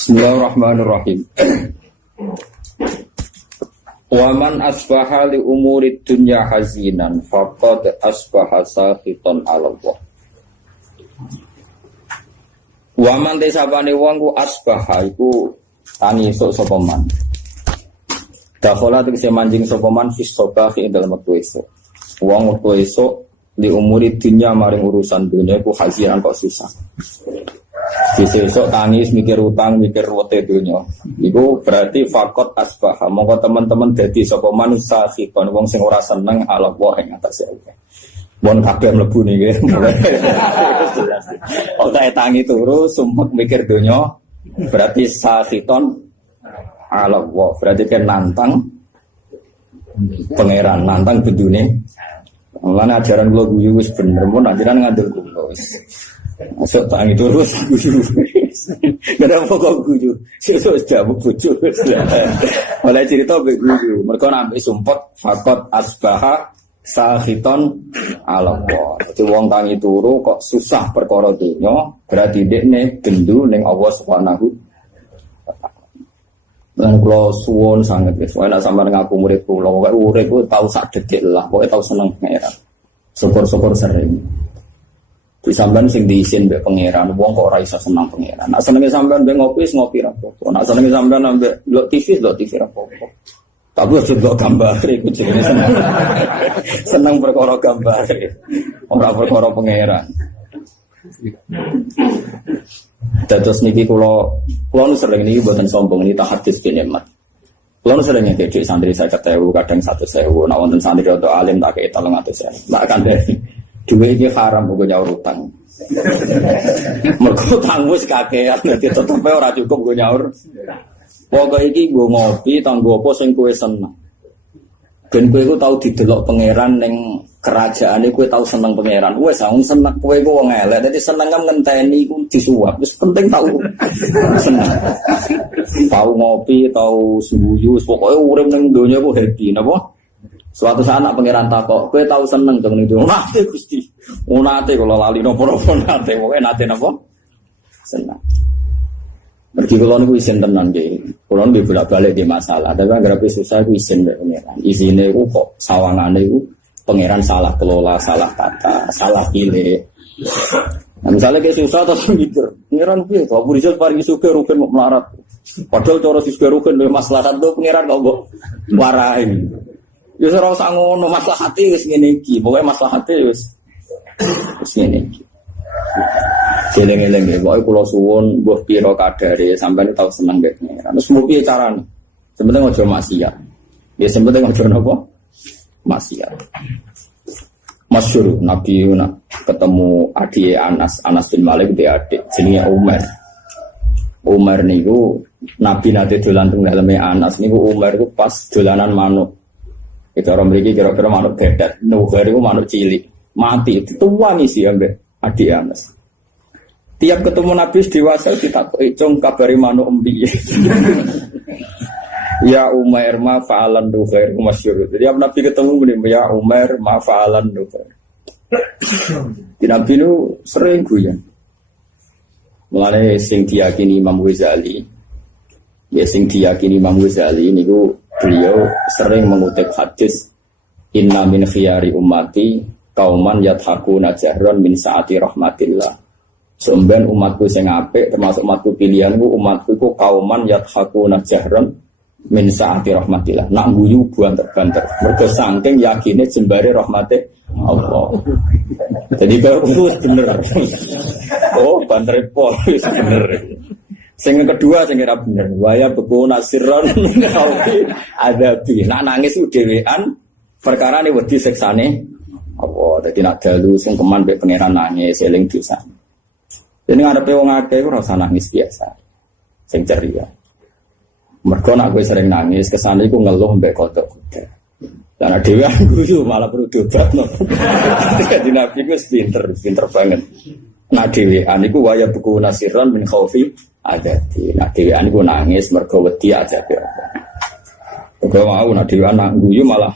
Bismillahirrahmanirrahim. Waman asbaha li umuri dunya hazinan faqad asbaha sakhitan 'ala Allah. Waman desabane wong ku asbaha iku tani esuk sapa man. Dakhala tegese manjing sapa man fis sobahi ing dalem wektu esuk. Wong wektu esuk li umuri dunya maring urusan dunya iku hazinan kok susah. Sesuk tangis mikir utang mikir wete donya iku berarti fakot asbah monggo teman-teman dadi sapa manusa sikon wong sing ora seneng ala wa ing atase Allah mon kabeh mlebu niki oke tangi turu sumpek mikir donya berarti sahiton ala wa berarti kan nantang pangeran nantang bendune lan ajaran kula guyu wis bener mun ajaran ngandel kula wis masuk tangi terus guyu. Kenapa kok guyu? Sesuk sudah bojo. Mulai cerita mbek guyu. Mergo nampi sumpek fakot asbaha sahiton ala Allah. Dadi wong tangi turu kok susah perkara donya, berarti dekne gendu ning Allah Subhanahu wa taala. Lan kula suwun sanget wis ana sampeyan ngaku murid kula, kok urip ku tau sak detik lah, pokoke tau seneng pangeran. Syukur-syukur sering. Di sampean sing diisin mbek pangeran, wong kok ora iso seneng pangeran. Nek senenge sampean mbek ngopi ra apa-apa. Nek senenge sampean mbek ndelok TV ra apa-apa. Tapi aja ndelok gambar iku jenenge seneng. Seneng perkara gambar. Ora perkara pangeran. Dados niki kula nu sering niki mboten sombong niki tahadits nikmat. Kula nu sering ngekek santri 50.000 kadang 100.000. Nek wonten santri atau alim tak kei 300.000. Mbak kandhani duwe iki haram kok nyaur utang. Mergo utang wis kakean dadi tetepe ora cukup go nyaur. Pokoke iki nggo ngopi tanggo apa sing kowe seneng. Ben kowe iku tau didelok pangeran ning kerajaane kowe tau seneng pangeran. Wis wong seneng kowe iku wong elek dadi seneng kan ngenteni iku disuap. Wis penting tau seneng. Tau ngopi, tau sembuyu, pokoke urip ning donya ku happy napa? Suatu saat anak pangeran takok, kowe tau seneng to ning donya. Nate Gusti. Nate kula lali napa-napa nate, pokoke nate napa? Seneng. Mergi kula niku isin tenan nggih. Kula niku bolak-balik di masalah. Tapi anggere susah iku isin mbek pangeran. Isine iku kok sawangane iku pangeran salah kelola, salah tata, salah pilih. Nah, misalnya kayak susah terus mikir, pangeran piye to? Abu Rizal paringi sugih rugen kok melarat. Padahal cara sugih rugen luwih maslahat to pangeran kok mbok warahi. Ya ora usah ngono, maslahate wis ngene iki. Pokoke maslahate wis ngene iki. Jeleng-eleng nggih, pokoke kula suwun mbuh pira kadare sampeyan tau seneng nggih pangeran. Terus mung piye carane? Sebenarnya aja maksiat. Ya sebenarnya aja napa? Maksiat. Masyhur Nabi ketemu adik Anas bin Malik dia adik jenenge Umar. Umar niku Nabi nate dolan teng daleme Anas niku Umar niku pas dolanan manuk. Itu orang mriki kira-kira manuk dedet. Nuher iku manuk cilik. Mati tua ngisi ambek adik Anas. Tiap ketemu Nabi dewasa ditakoki, "Cung kabari manuk empi?" Ya Umar ma fa'alan nuher masyhur. Jadi Nabi ketemu ngene, ya Umar ma fa'alan nuher. Nabi itu sering guyon. Mulane sing diyakini Imam Ghazali. Ya sing diyakini Imam Ghazali niku beliau sering mengutip hadis inna min khiyari ummati kauman yathakuna jahran min saati rahmatillah. Sampeyan umatku sing apik termasuk umatku pilihanku umatku iku kauman yathakuna jahran min saati rahmatillah. Nak guyu banter-banter mergo saking yakine jembare rahmate Allah. Jadi kalau itu bener. Oh, banter pol wis bener. Sing kedua sing ora bener. Waya beku nasirron adabi. Nak nangis ku dhewean perkara ne wedi siksane apa. Dadi nak dalu sing keman mek pangeran nangis eling dosa. Dene ngarepe wong akeh ora usah nangis biasa. Sing ceria. Mergo nak kowe sering nangis kesane iku ngeluh mbek kodok kuda. Lan dhewe guyu malah perlu diobratno. Dadi Nabi ku pinter banget. Nak dhewean iku waya beku nasirron min khaufi adati. Nak dhewean iku nangis mergo wedi ajabe. Kok mau nak dhewean nak guyu malah.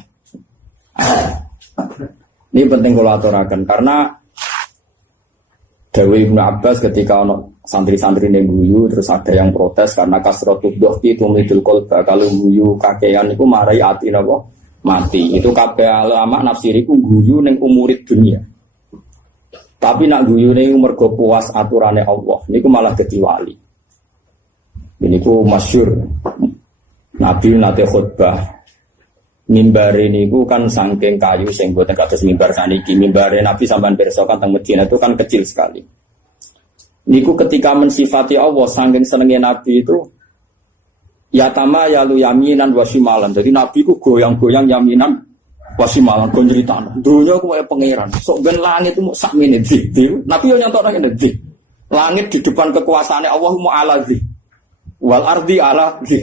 Ini penting kula aturaken karena Dawe Ibnu Abbas ketika ono santri-santri yang guyu, terus ada yang protes karena kasrotul dohki itu midul kolba. Kalau guyu kakean itu marai hati napa mati. Itu kabeh ulama nafsiriku guyu ning umurid dunia. Tapi nak guyu ning mergo puas aturane Allah, niku malah dadi wali. Niku masyhur. Nabi nate khutbah. Mimbar ini kan saking kayu sing boten kados mimbar saniki. Mimbare Nabi sampean pirsa kan teng Madinah itu kan kecil sekali. Niku ketika mensifati Allah saking senenge Nabi itu ya tama ya lu yaminan wasimalan. Jadi Nabi ku goyang-goyang yaminan wasimalan go nyritano. Dunya ku kaya pangeran. Sok ben langit ku sak menit di. Nabi yo nyantokne ngene di. Langit di depan kekuasaane Allah mu ala di. Wal ardi ala di.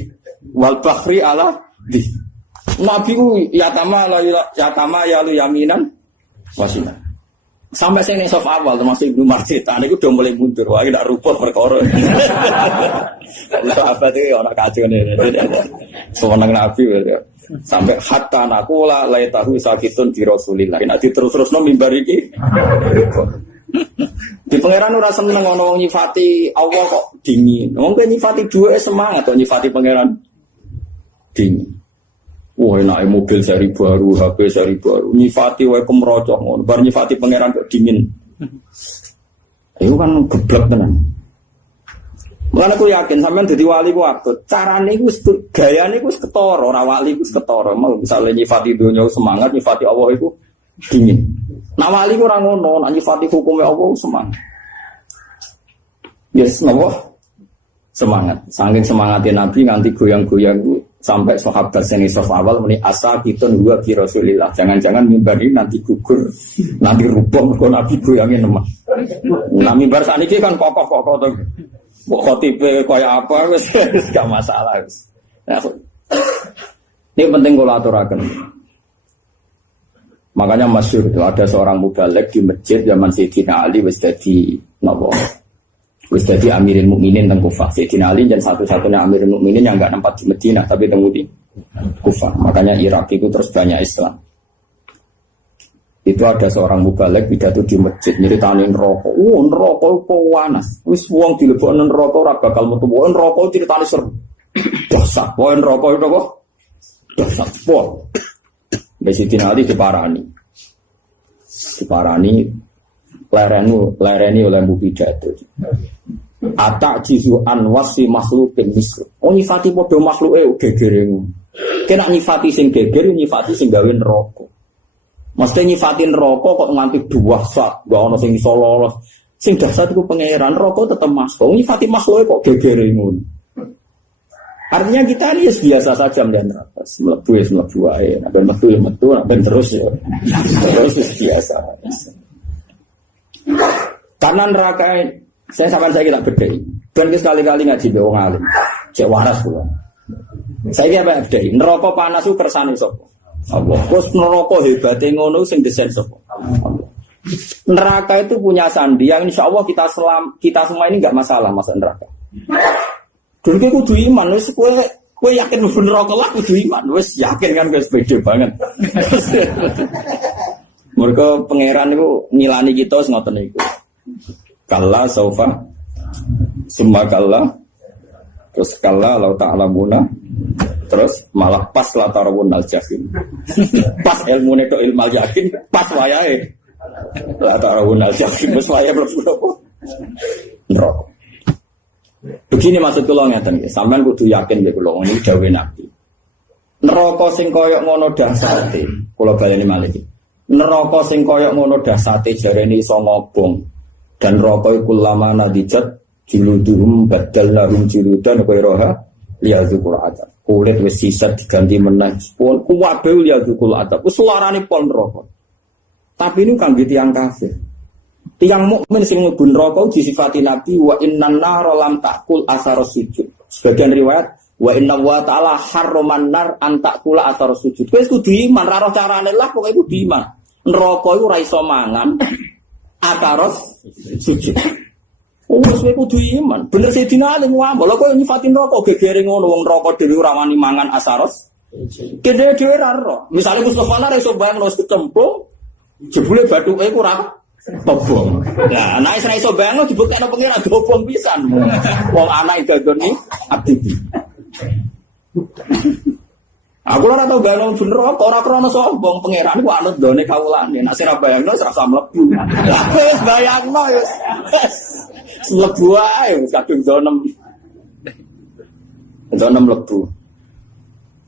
Wal bahri ala di. Nabi ku ya tama ya lu yaminan wasimalan. Sampai saya soft awal termasuk Ibnu Marjita ini udah mulai mundur, wah tidak rupa perkara. Sahabat itu orang kacau nih, semenang Nabi ya. Sampai hatta nakula lay tahu sakitun di Rasulillah. Nanti terus no mimbar iki. Di pangeran ora seneng ono wong nyifati Allah kok dingin. Wong nyifati dua semangat atau nyifati pangeran dingin. Wah enak mobil seri baru, HP seri baru, nyifati wae kemrocok ngono, bar nyifati pangeran kok dingin. Itu kan geblek tenan. Mulane aku yakin sampean dadi wali ku abot. Carane iku gayane iku wis ketara, ora wali iku wis ketara. Mau misale nyifati donya semangat, nyifati Allah iku dingin. Nah wali ku ora ngono, nek nyifati hukume Allah semangat. Yes, napa? Semangat. Saking semangatnya Nabi nganti goyang-goyang sampai sahabat seni sof awal muni asa kitun gua ki Rasulillah. Jangan-jangan mimbar ini nanti gugur, nanti rubah mergo Nabi goyangin lemah. Nah mimbar saniki kan kokoh-kokoh to. Mbok khotibe kaya apa wis gak masalah wis. Ini penting kula aturaken. Makanya masyhur itu ada seorang mubalek di masjid zaman Sayyidina Ali wis dadi napa? Wis dadi Amirul Mukminin teng Kufah. Sayyidina Ali dan satu-satunya Amirul Mukminin yang enggak nempat di Madinah tapi teng Kufah. Makanya Irak itu terus banyak Islam. Itu ada seorang mubalek pidato di masjid nyritani neraka. Neraka ku panas. Wis wong dilebokno neraka ora bakal metu. Neraka critane seru. Dahsyat. Neraka itu kok dahsyat. Sayyidina Ali diparani. Lereni oleh Bu pidato. Atak jizu anwasi makhlukin mislu. Nyifati podo makhluke gegeremu. Kena nyifati sing geger, nyifati sing gawe neraka. Mesti nyifati neraka kok nganti dahsyat, gak ono sing iso lolos. Sing dahsyat iku pangeran, neraka tetep masuk. Nyifati makhluke kok gegeremu. Artinya kita ini biasa saja melihat neraka. Mlebu wae, nek metu ya metu, nek terus ya. Terus biasa. Karena neraka saya kita bedai. Dan sekali-kali ngaji be wong alim. Cek waras kula. Saya apa bedai? Neraka panas ku kersane sapa? Allah. Terus neraka hebate ngono sing desain sapa? Allah. Neraka itu punya sandi yang insyaallah kita semua ini enggak masalah masuk neraka. Dulu kudu iman wis kowe yakin mlebu neraka lah kudu iman. Wis yakin kan wis beda banget. Mereka pangeran itu ngilani kita ngoten niku. Kalla saufa summa kalla terus kalla lau ta'lamuna terus malah pas la tarawunal jahim. Pas ilmune tok ilmu yakin, pas wayahe la tarawunal jahim wis wayahe mlebu neraka. Begini maksud kula ngeten nggih, sampean kudu yakin nggih kula ini dawuh Nabi. Neraka sing kaya ngono dahsate, kula baleni malih. Neraka sing kaya ngono dahsate jarene iso ngobong. Dan neraka iku lama nadijat juluduhum badalnahum juludan ghairoha liyadzukul adab. Kulit wis sisat diganti meneh pun kuwabe liyadzukul adab. Wis suarane pol neraka. Tapi ini kangge tiyang kafir. Tiyang mukmin sing mlebu neraka disifati Nabi wa innan nara lam taqul asaros sujud. Sebagian riwayat wa inna wa ta'ala harraman nar an taqula asaros sujud. Wis kudu iman, ra roh carane lah pokoke kudu iman. Neraka iku ora iso mangan asaros sujud. Wis kowe kudu iman. Bener Sayyidina Ali ngomong, lha kok nyifati neraka gegere ngono wong neraka dhewe ora wani mangan asaros. Kene dhewe ra ro. Misale Mustofa ora iso bayang wis kecemplung, jebule bathuke ku ora Tobong. Nah, anak Israel iso bangun dibuktekno pengira dobong pisan. Wong anak gagoni abdi. Aku ora tau bangun bener kok ora krana sombong pangeran ku anut done kawulane. Nek sira bayangno ora usah mlebu. Lah wis bayangno ya. Mlebu ae kadung donem. Donem mlebu.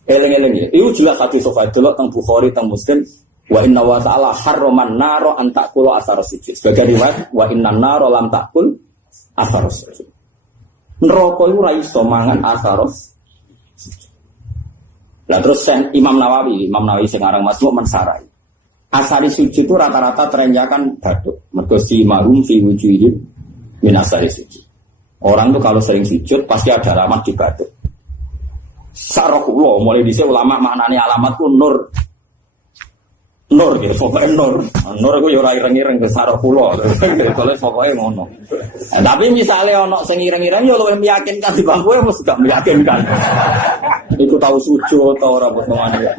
Eleng-eleng ya. Iku jelas hadis sahih delok teng Bukhari teng Muslim. Wa inna wa ta'ala harraman naro an ta'kulu asar sujud. Sebagai riwayat wa inna naro lam ta'kul asar sujud. Neraka iku ora iso mangan asar sujud. Lah terus Imam Nawawi sing aran Masmu mensarai. Asari sujud itu rata-rata terenjakan batuk. Mergo si mahum fi wujuhihim min asari sujud. Orang tuh kalau sering sujud pasti ada alamat di batuk. Sarokullah mulai dhisik ulama maknane alamatku nur. Nur gitu, pokoknya nur. Nur itu ya ora ireng-ireng ke sarah kula. Kalau pokoknya ngono. Nah, tapi misalnya ono sing ireng-ireng ya luwih meyakinkan di bangku mesti gak meyakinkan. Iku tahu sujud ta ora potongan ya.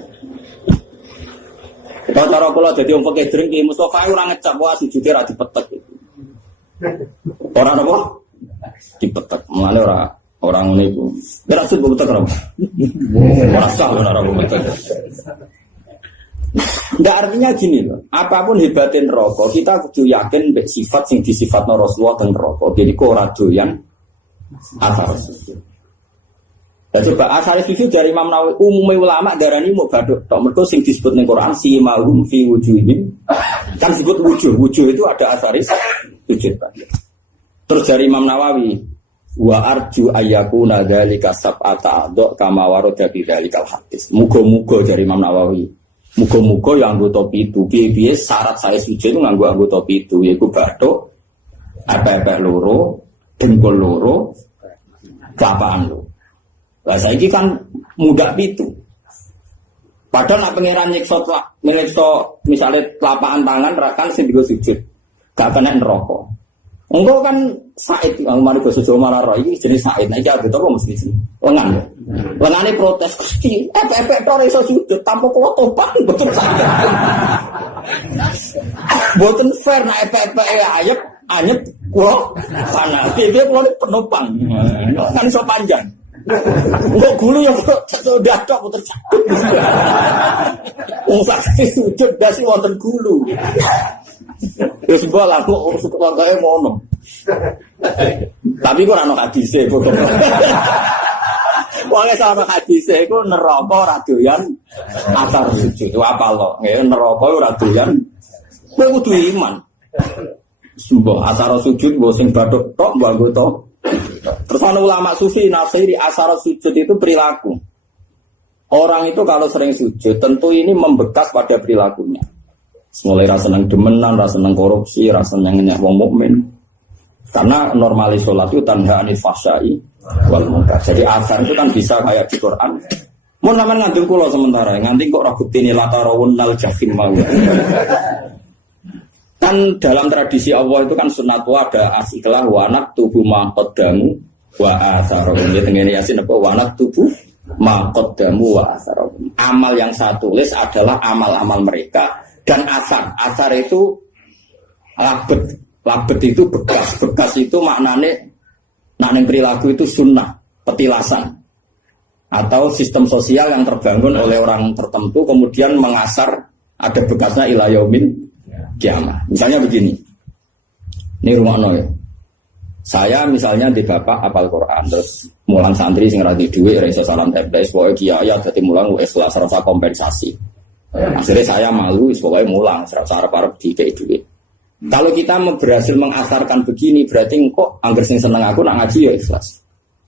Kalau cara kula dadi wong fakih drengki Mustofa ora ngecap wae sujude ra dipetek. Ora apa? Dipetek. Mulane ora ngene iku. Ora sujud betek ora. Ora sah ora betek. Nggak artinya gini loh, apapun hebatin rokok, kita kudu yakin sifat sing disifatno Rasulullah dan rokok. Jadi kok ora doyan asar sujud. Dan coba asar sujud dari Imam Nawawi, umumnya ulama darani mau baduk. Tok mergo sing disebut ning Quran si mahum fi wujuhihim. Kan disebut wujuh itu ada asar sujud. Terus dari Imam Nawawi, wa arju ayyakuna dzalika sab'ata adha kama warada bi dzalikal hadis. Muga-muga dari Imam Nawawi. Muga-muga yang anggota pitu, piye-piye syarat saya sujud itu nganggo anggota pitu, yaitu batuk, epek-epek loro, dengkul loro, kelapaan loro. Lah saiki kan mudah pitu. Padahal nak pangeran nyiksa misalnya kelapaan tangan rakan sing digo sujud, gak kena neraka. Engko kan Said, mari basa Jawa marah iki jenis Said. Nek iki apa mesti sini. Lengan. Lengane protes Gusti, epek-epek tok iso sujud tanpa kulo topan betul sakit. Boten fair nek epek-epek anyep kulo panas. Piye kulo penopang. Kan iso panjang. Kok gulu ya kok sudah tok puter sakit. Wong sakit sujud dasi wonten gulu. Ya sebab lah kok urus keluarganya ngono. Tapi kok ora ono hadise kok. Wong sama hadise iku neraka ora doyan asar sujud. Apa lo? Nggih neraka ora doyan. Kowe kudu iman. Sumpah asar sujud mbok sing bathuk tok mbok anggota. Terus ana ulama sufi nafsiri asar sujud itu perilaku. Orang itu kalau sering sujud tentu ini membekas pada perilakunya. Mulai rasa seneng demenan, rasa seneng korupsi, rasa seneng nyak wong mukmin. Karena normalis sholat itu tanha anil fahsyai wal munkar. Jadi asar itu kan bisa kayak di Quran. Mun sampean ngandung kula sementara, nganti kok ora buktine latarawun nal jahim mau. Kan dalam tradisi Allah itu kan sunat ada asiklah wa naktubu ma qaddamu wa atharum. Ya tengene Yasin apa wa naktubu ma qaddamu wa atharum. Amal yang saya tulis adalah amal-amal mereka. Dan asar itu labet itu bekas itu maknanya nakning perilaku itu sunnah, petilasan atau sistem sosial yang terbangun oleh orang tertentu kemudian mengasar ada bekasnya ila yaumil kiamah. Misalnya begini, ini rumakno ya. Saya misalnya di bapak apal Quran terus mulang santri sing ra di dhuwit ra iso salam TPS pokoke kiai dadi mulang ikhlas rasa kompensasi. Akhirnya saya malu, pokoknya mulang, sarap-sarap di kayak duit. Kalau kita berhasil mengasarkan begini, berarti kok angger sing seneng aku nak ngaji ya ikhlas.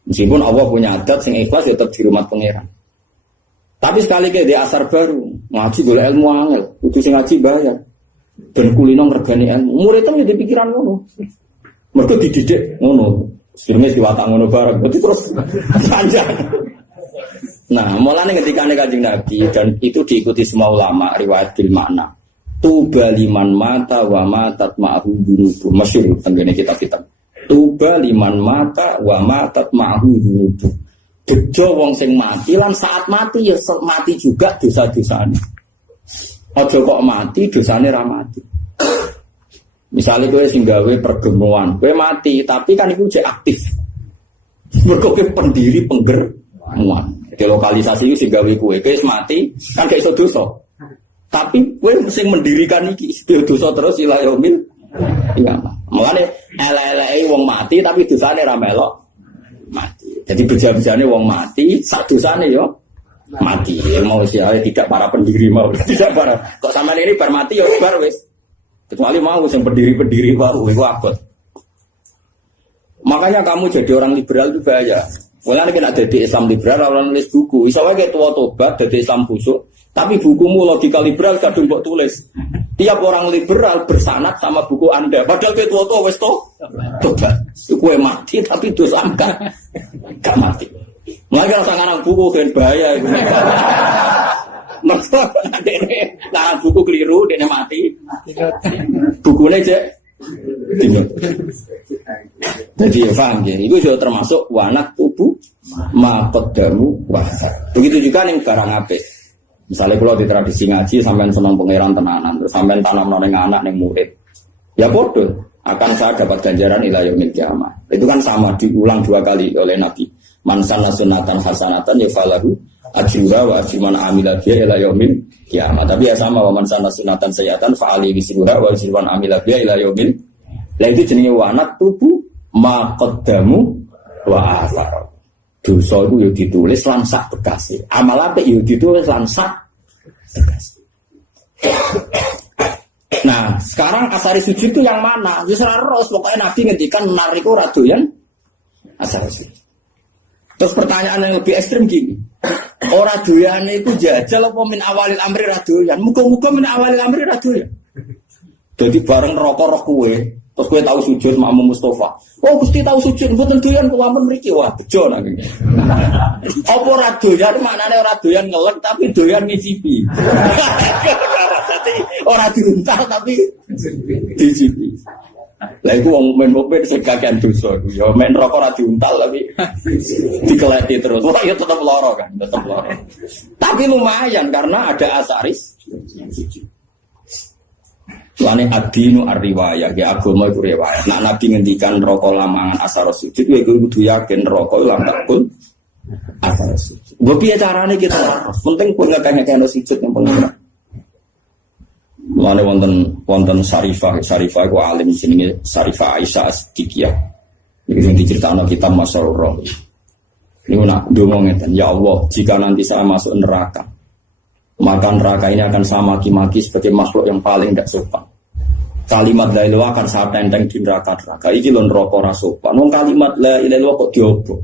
Meskipun Allah punya adat sing ikhlas ya tetap di rumah pangeran. Tapi sekali kayak di asar baru, ngaji boleh ilmu angel, itu sing ngaji bayar. Dan kulino ngergani ilmu, muridnya jadi pikiran ngono. Mereka dididik ngono, sirine diwatak ngono bareng, berarti terus panjang. Nah, mulane ketika Kanjeng Nabi dan itu diikuti semua ulama riwayat bil makna. Tuba liman mata wa matat ma'hu dunubu. Masyhur tengene kitab-kitab. Tuba liman mata wa matat ma'hu dunubu. Bejo wong sing mati lan saat mati ya mati juga dosa-dosane. Aja kok mati dosane ra mati. Misalnya kowe sing gawe pergemuan, kowe mati, tapi kan itu jek aktif. Mergo pendiri penggermuan. Di lokalisasi itu sing gawe kowe mati, kan gak iso dosa. Tapi kowe sing mendirikan iki dosa terus ila yaumil qiyamah. Mulane elek-eleke wong mati tapi dosane ra melok mati. Jadi beja-bejane wong mati, sak dosane yo mati. Mau siae tidak para pendiri mau, tidak para. Kok sampean ini bar mati yo bar wis. Kecuali mau yang pendiri-pendiri baru itu abot. Makanya kamu jadi orang liberal itu bahaya. Mulanya kena jadi Islam liberal, orang nulis buku. Misalnya kayak tua tobat, jadi Islam busuk. Tapi bukumu logika liberal kadang buat tulis. Tiap orang liberal bersanad sama buku Anda. Padahal kayak tua wes tobat. Itu mati tapi dosa gak mati. Makanya kalau sekarang buku kan bahaya. Maksudnya nah buku keliru dia mati bukunya aja jadi ya paham ya itu juga termasuk wanak tubuh makodamu wasa. Begitu juga nih barang apik. Misalnya kalau di tradisi ngaji sampai senang pangeran tenanan terus sampai tanam neng anak neng murid ya bodoh akan saya dapat ganjaran ila yaumil qiyamah. Itu kan sama diulang 2 kali oleh Nabi. Man sanna sunnatan hasanatan ya falahu ajruha wa ajru man amila biha ila yaumil qiyamah. Tapi ya sama wa man sanna sunnatan sayyatan fa ali bisruha wa ajru man amila biha ila yaumil. Lah itu jenenge wanat tubuh ma qaddamu wa athar. Dosa itu yo ditulis lan sak bekase. Amal apik yo ditulis lan sak bekase. Nah, sekarang asari sujud itu yang mana? Wis ora ros, pokoke Nabi ngendikan nariku ora doyan asari sujud. Terus pertanyaan yang lebih ekstrim gini. Ora doyane iku jajal apa min awalil amri ra doyan? Muga-muga min awalil amri ra doyan. Dadi bareng neraka roh kowe, terus kowe tahu sujud makmum Mustafa. Oh, Gusti tahu sujud mboten doyan kula ampun mriki. Wah, bejo nang ngene. Apa ora doyan maknane ora doyan ngelek tapi doyan ngicipi. Dadi ora diuntal tapi dicipi. Lah iku wong mukmin sing kakean dosa iku ya men neraka ora diuntal tapi dikeleti terus. Wah ya tetep lara kan, tetep lara. Tapi lumayan karena ada asaris yang suci. Lane adinu ar-riwayah, ya agama iku riwayat. Nak Nabi ngendikan neraka lamangan asar sujud, kowe kudu yakin neraka lan takun asar sujud. Mbok piye carane kita harus penting kowe ngekek-ngekek sujud yang penting. Mulane wonten Syarifah iku alim jenenge Syarifah Aisyah As-Siddiqiyah. Iki sing diceritakno kitab Masyarur. Niku nak ndonga ngeten, ya Allah, jika nanti saya masuk neraka, maka neraka ini akan saya maki-maki sebagai makhluk yang paling tidak sopan. Kalimat la ilaha akan saya tenteng di neraka-neraka. Iki lho neraka ora sopan. Wong kalimat la ilaha kok diobok.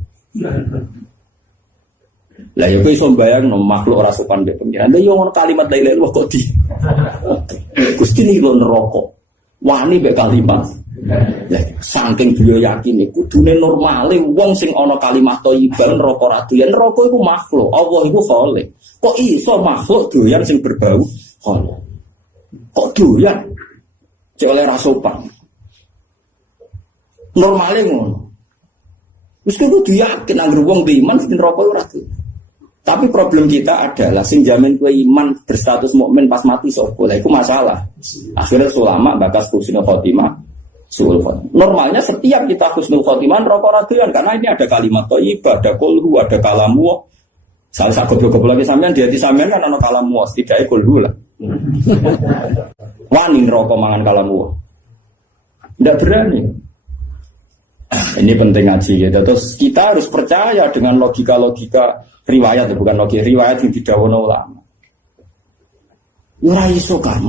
Lah ya kowe iso mbayangno makhluk ora sopan mbek pengiran. Lah yo ngono kalimat la ilaha kok di. Gusti iki lho neraka. Wani mbek kalimat. Lah saking beliau yakin iku kudune normale wong sing ana kalimat thayyibah neraka ra doyan. Neraka iku makhluk. Allah iku khalik. Kok iso makhluk doyan sing berbau khalik? Kok doyan? Cek oleh ra sopan. Normale ngono. Wis kudu yakin anggere wong iman sing neraka ora doyan. Tapi problem kita adalah sing jamin kowe iman berstatus mukmin pas mati sapa? Lah iku masalah. Akhirnya ulama bakas husnul khotimah, suul khotimah. Normalnya setiap kita husnul khotimah neraka ora doyan karena ini ada kalimat thayyibah, ada qulhu, ada kalamu. Salah satu goblok lagi sampean di hati sampean kan ana kalamu, setidaknya qulhu lah. Wani neraka mangan kalamu. Ndak berani. Ini penting ngaji ya. Terus kita harus percaya dengan logika-logika riwayat, bukan logika riwayat yang didhawuhna ulama. Ora iso kan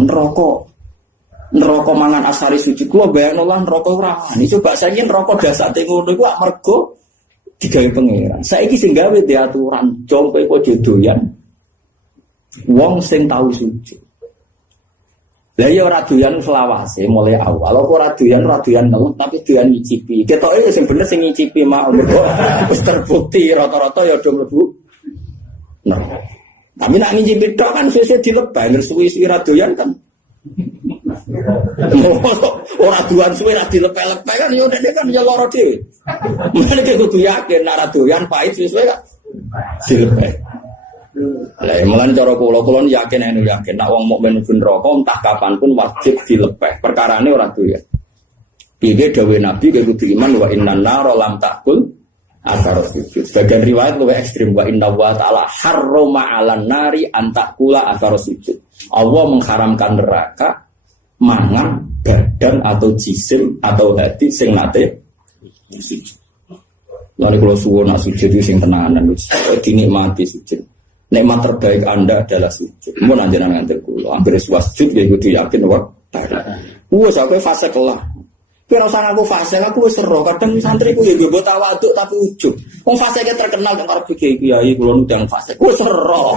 neraka mangan asari sujud. Kulo bayangno lah neraka ora wani. Coba saiki neraka dasate ngono iku mergo digawe pangeran. Saiki sing gawe diaturan jompe kok doyan. Wong sing tau sujud. Lah ya ora doyan selawase mulai awal. Apa ora doyan ngeluk tapi doyan ngicipi. Ketoke sing bener sing ngicipi mak wis terbukti rata-rata ya do mlebu. Nah. Tapi nek ngicipi tok kan sesuk dilebah suwi-suwi ra doyan kan. Ora doyan suwi ra dilepeh-lepeh kan ya ndek kan ya lara dhewe. Mene kudu yakin nek ra doyan pahit suwi-suwi kan dilepeh. Lah mulane cara kula yakin nek wong mukmin ben neraka entah kapan pun wajib dilepeh. Perkarane ora doyan. Piye dawe Nabi kudu iman wa innan nar lam takul akar sujud. Sebagian riwayat lebih ekstrim wa inna wa ta'ala harrama 'alan nari an takula akar sujud. Allah mengharamkan neraka mangan badan atau jisim atau hati sing nate sujud. Lalu kalau suwon sujud itu sing tenanan wis dinikmati sujud. Nikmat terbaik Anda adalah sujud. Mun anjenengan nganti kula anggere sujud ya kudu yakin wae. Wes aku fase kelah. Kira usah aku fase, aku wis ero. Kadang santriku ya mbok tawaduk tapi ujug. Wong fase ke terkenal karo kiai kula nundang fase. Wis ero.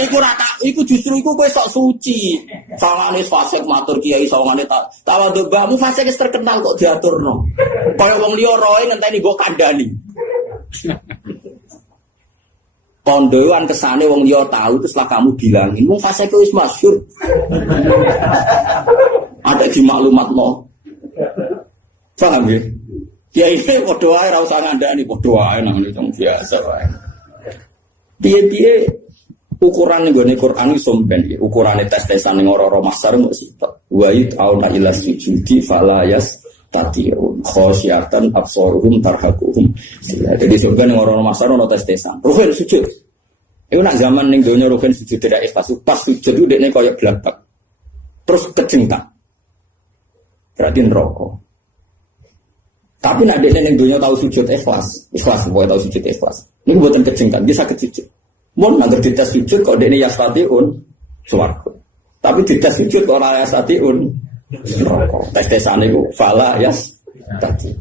Iku rata, iku justru iku kowe sok suci. Sawangane fase matur kiai sawangane tawaduk mbakmu fase ke terkenal kok diaturno. Kaya wong liya roe ngenteni mbok kandhani. Kondoan kesane wong liya tahu terus lah kamu bilangin wong fase ku wis masyhur. Ada di maklumatno. Paham ya? Ya ini padha wae ra usah ngandani padha wae nang itu biasa wae. Piye-piye ukuran nggone Quran iki somben iki. Ukurane tes-tesan ning ora-ora masar mung sitok. Wa auna ila sujudi fala yastati'un khosyiatan absaruhum tarhaquhum. Jadi somben ning ora-ora masar ono tes-tesan. Ruhin sujud. Iku nak zaman ning donya ruhin sujud tidak ikhlas. Pas sujud ku dekne koyo blabak. Terus kejengtak. Berarti neraka. Tapi nak dekne ning donya tahu sujud ikhlas pokoke tahu sujud ikhlas. Niku mboten kejengkan, bisa sujud. Mun nangger dites sujud kok dekne yastatiun swarga. Tapi dites sujud kok ora yastatiun neraka. Tes-tesane iku fala yastati.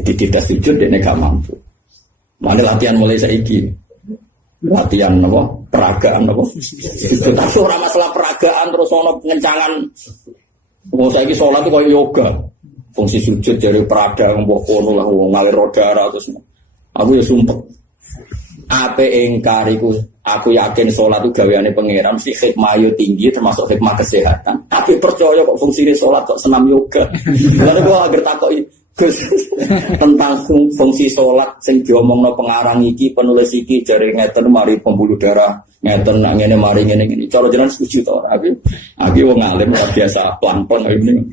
Jadi dites sujud dekne gak mampu. Mane latihan mulai saiki. Latihan apa? Peragaan apa? Sujud tapi ora masalah peragaan terus ono pengencangan. Wong saiki salat koyo yoga. Fungsi sujud dari peraga mbok kono lah wong ngalir darah terus. Aku ya sumpek. Ape engkar iku aku yakin salat itu gaweane pangeran mesti hikmah yo tinggi termasuk hikmah kesehatan. Tapi percaya kok fungsine salat kok senam yoga. Lalu gua agar takoki Gus tentang fungsi salat sing diomongno pengarang iki penulis iki jare ngeten mari pembuluh darah ngeten nak ngene mari ngene iki. Cara jenengan setuju to ora? Aku wong alim ora biasa pelan-pelan ngene.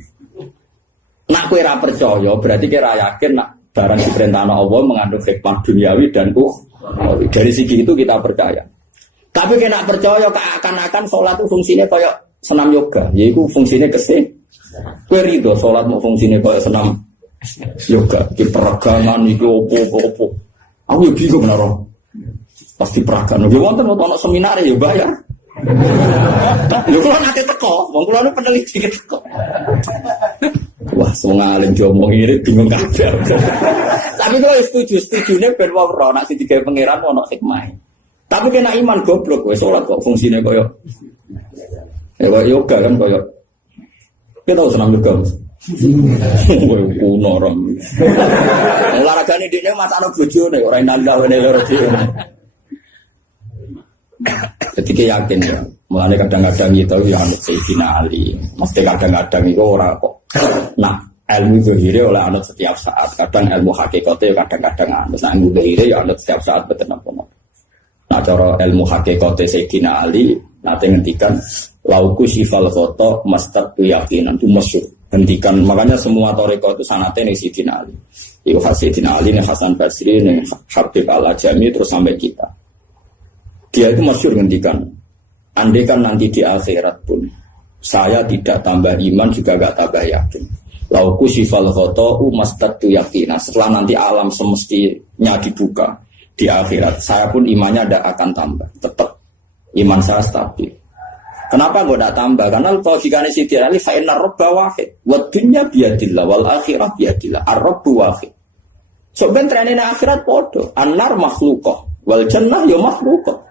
Nak kowe ora percaya berarti kowe yakin nak barang diperintahkan Allah mengandung hikmah duniawi dan dari segi itu kita percaya. Tapi kena percaya akan sholat itu fungsinya kayak senam yoga, yaitu fungsinya keseh. Kowe rido sholat mau fungsinya kayak senam yoga, di peregangan itu opo. Aku ya bingung benar. Pasti peragan. Yo wonten ono seminar ya bayar. Lho kula nate teko, wong kula nu peneliti teko. Wah, semua alim diomong ini bingung kabeh. Tapi kalau setujune ben ora nek sing digawe pangeran ono hikmah. Tapi kena iman goblok kowe salat kok fungsine koyo yoga kan koyo. Kita senam yoga. Kowe kuno ora. Olahragane dhekne masakno bojone ora nandawene loro dhewe. Ketika yakin ya, mulanya kadang-kadang kita ya anut Sayyidina Ali. Mesti kadang-kadang itu orang kok. Nah, ilmu zahire oleh anut setiap saat. Kadang ilmu hakikatnya kadang-kadang anut. Nah, ilmu zahire ya anut setiap saat betul apa. Nah, cara ilmu hakikatnya Sayyidina Ali nanti ngendikan lauku sifal khoto mastad tu yakinan itu masyhur. Hentikan, makanya semua toriko itu sanatnya nih Sayyidina Ali. Itu Sayyidina Ali, nih Hasan Basri, nih Habib Al-Ajami terus sampai kita. Dia itu masyhur ngendikan, andai kan nanti di akhirat pun saya tidak tambah iman juga gak tambah yakin. Lauku sifal khoto'u mastatu yakin. Setelah nanti alam semestinya dibuka di akhirat, saya pun imannya tidak akan tambah. Tetap iman saya stabil. Kenapa gue tidak tambah? Karena logikanya si Tirali fa'inna robba wahid wa dunya biyadillah wal akhirah biyadillah ar-robbu wahid. Sebenarnya trennya akhirat podo an-nar makhlukah wal jannah ya makhlukah.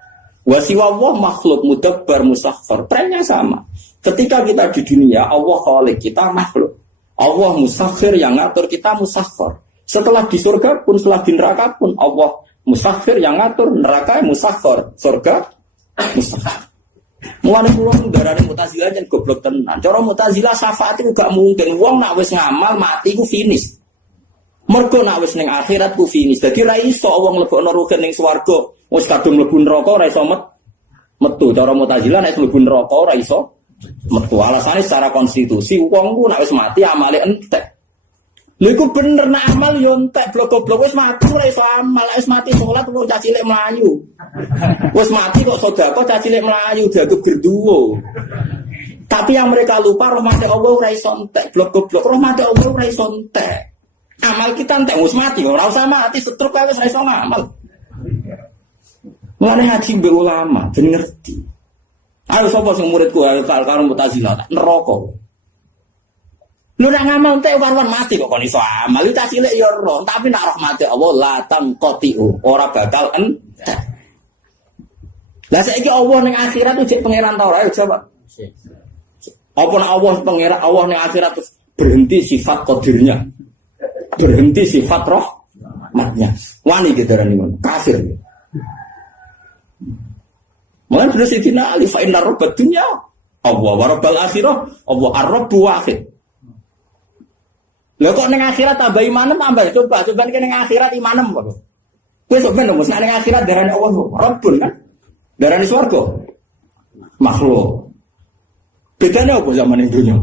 Wasiwallah makhluk mudabbar musakhkhar. Trennya sama. Ketika kita di dunia, Allah khalik, kita makhluk. Allah musakhir yang ngatur, kita musakhkhar. Setelah di surga pun, setelah di neraka pun, Allah musakhir yang ngatur, neraka musakhkhar. Surga musakhkhar. Mulane kula ndarane Mu'tazilah jan goblok tenan. Cara Mu'tazilah syafaat itu gak mungkin. Wong nak wis ngamal mati ku finish. Mergo nak wis ning akhirat ku finish. Dadi ra iso wong lebokno rugen ning swarga. Wis kadung mlebu neraka ora iso metu. Cara Mu'tazilah nek mlebu neraka ora iso metu. Alasannya secara konstitusi wong ku nek wis mati amale entek. Lha iku bener nek amal yo entek blok-blok wis mati ora iso amal, wis mati salat wong cah cilik mlayu. Wis mati kok sedekah cah cilik mlayu dianggap gerduwo. Tapi yang mereka lupa rahmat Allah ora iso entek, blok-blok rahmat Allah ora iso entek. Amal kita entek wis mati, ora usah mati setruk kae wis ora iso ngamal. Mulane haji mbek ulama ben ngerti. Ayo sapa sing muridku karo Mu'tazilah neraka. Lu nak ngamal entek karuan mati kok kon iso amal. Cah cilik ya ora, tapi nak rahmat Allah la tangqtiu, ora bakal entek. Lah saiki Allah ning akhirat tuh jek pangeran ta ora ayo jawab. Apa nak Allah ning akhirat terus berhenti sifat qadirnya. Berhenti sifat rahmatnya. Wani gedaran ngono. Kafir. Mulane terus idina alif inna rabbad dunya Allah wa rabbal akhirah Allah ar-rabbu wahid. Lah kok ning akhirat tambah imanem tambah coba ning akhirat imanem kok. Kowe sok ben mesti ning akhirat darane Allah Rabbul kan. Darane swarga. Makhluk. Bedanya apa zaman yang dunia?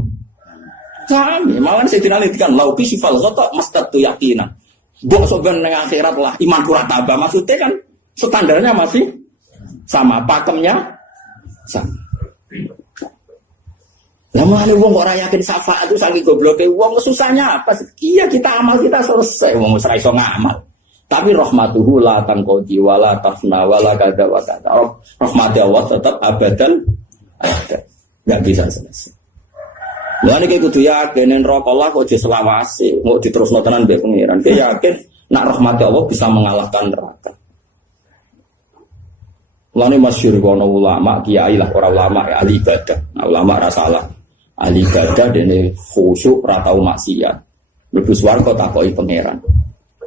Sami, malah saya dinalitikan lauki sifal ghata mastatu yakina. Mbok soben ning akhirat lah iman kurang tambah maksudnya kan standarnya masih sama, pakemnya sama. Lah malah wong kok ora yakin syafaat itu saking gobloke wong susahnya apa? Iya kita amal kita selesai wong wis ora iso ngamal. Tapi rahmatuhu la tanqadi wala tafna wala kada wa kada. Rahmat Allah tetap abadan ada. Enggak bisa selesai. Lah nek kudu yakin neraka Allah kok aja selawase, kok diterusno tenan mbek pangeran. Ki yakin nak rahmat Allah bisa mengalahkan neraka. Lane masyhur kono ulama kiai lah ora ulama ya ahli ibadah. Nah, ulama ra salah. Ahli ibadah dene khusyuk ra tau maksiat. Mlebu swarga takoki pangeran.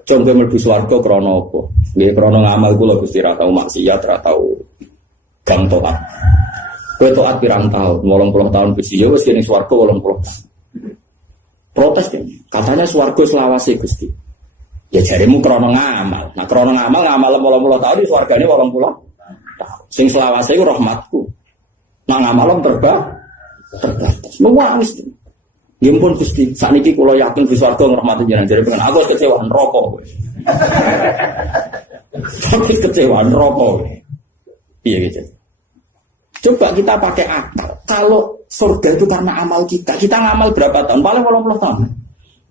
Coba mlebu swarga krana apa? Nggih krana ngamal kula Gusti ra tau maksiat, ra tau gang taat. Kowe taat pirang tahun? 80 tahun Gusti. Ya wis ning swarga 80 tahun. Protes kan. Katanya swarga selawase Gusti. Ya jaremu krana ngamal. Nah krana ngamal 80 tahun di swargane 80 tahun. Sing selawase iku rahmatku. Nang ngamal terbatas. Luwes. Nggih pun Gusti, sakniki kula yakin di swarga ngrahmati jenengan. Jare pengen aku kecewa neraka kowe. Aku kecewa neraka kowe. Piye gitu. Coba kita pakai akal. Kalau surga itu karena amal kita ngamal berapa tahun? Paling 80 tahun.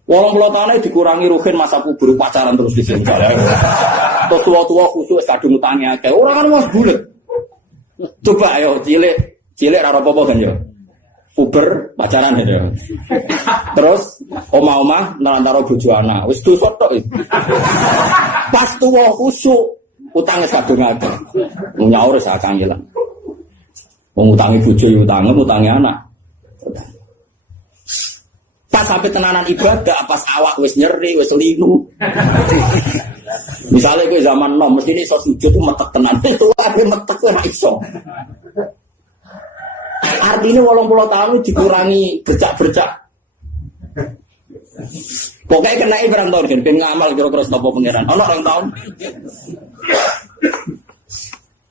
80 tahun itu dikurangi ruhin masa kubur pacaran terus di sini. Terus tua-tua khusus kadung utangnya akeh. Orang kan wis bulet. Coba ayo cilik ra apa-apa kan yo. Puber pacaran ya. Terus omah-omah nelantara bojo anak. Wis dosa tok iki. Pas tuwa khusuk utange kadung akeh. Nyaur sak kangelan. Mengutangi bojo utangi anak. Pas sampai tenanan ibadah, pas awak wis nyeri, wis linu. Misalnya gue zaman nom, mesti ini so sujud itu metek tenan. Itu lagi metek ora iso. Artinya 80 tahun dikurangi bercak-bercak. Pokoknya kena berang tahun kan, pengen ngamal kira-kira sapa pangeran. Ono orang tahun.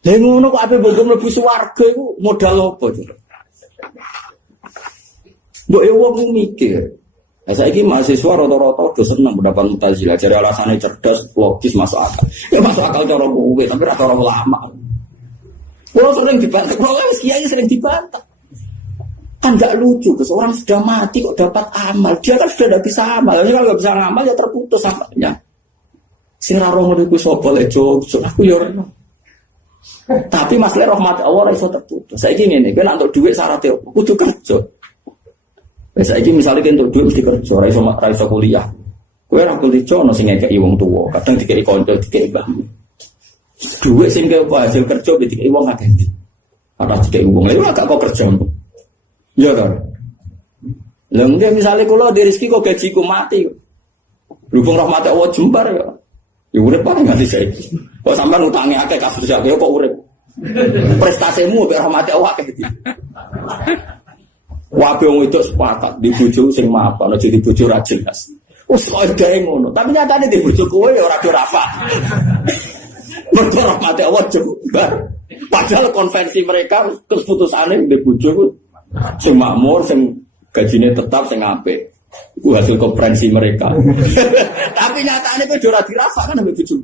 Lha ngono kok ape mbok mlebu swarga iku modal apa to? Mbok e wong mikir. Lah saiki mahasiswa rata-rata do seneng pendapat Mu'tazilah. Jare alasane cerdas, logis, masuk akal. Ya masuk akal cara kowe, tapi ora cara ulama. Kulo sering dibantah, kulo wis kiai sering dibantah. Kan enggak lucu, seorang sudah mati kok dapat amal. Dia kan sudah tidak bisa amal. Jadi kalau enggak bisa ngamal ya terputus amalnya. Sing ra romo iku sapa le jujur aku ya ora. Tapi masalah rahmat Allah iso terputus. Saiki ngene, kowe nek entuk dhuwit syaratnya kudu kerja. Wis saiki misale kowe entuk dhuwit mesti kerja, ora iso kuliah. Kowe ora kuliah ono sing ngekeki wong tuwa, kadang dikeki kanca, dikeki mbahmu. Dhuwit sing kowe hasil kerja dikeki wong akeh. Ada dikeki wong, lha gak kok kerja. Ya kan. Lha mungkin misale kula di rezeki kok gajiku mati. Berhubung rahmat Allah jembar ya. Ya urip paling nganti saiki. Kok sampean utange akeh kasus akeh kok urip. Prestasimu mek rahmat Allah akeh iki. Wae wong itu sepakat di bojo sing mapan aja di bojo ra jelas. Wes kok gawe ngono, tapi nyatane di bojo kowe ya ora rafa. Mergo rahmat Allah jembar. Padahal konvensi mereka keputusane di bojo Sing makmur, sing gajine tetap, sing apik. Iku hasil konferensi mereka. Tapi nyatane kowe ora dirasa kan ambek bojo.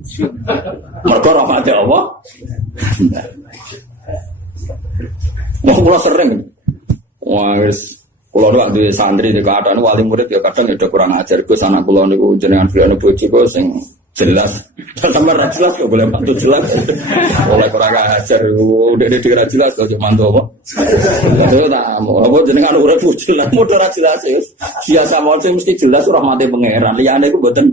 Mergo rahmate Allah. Mau kula sering. Wah wis kula nek duwe santri di keadaan wali murid ya kadang ada kurang ajar. Gus anak kula niku jenengan beliau bojo kok sing jelas. Sampai ra jelas kok boleh mantu jelas. Oleh kurang ajar udah dhewe jelas kok mantu apa. Itu tak apa jenengan urip jelas modho ra jelas. Biasa mesti jelas rahmate pangeran. Liyane iku mboten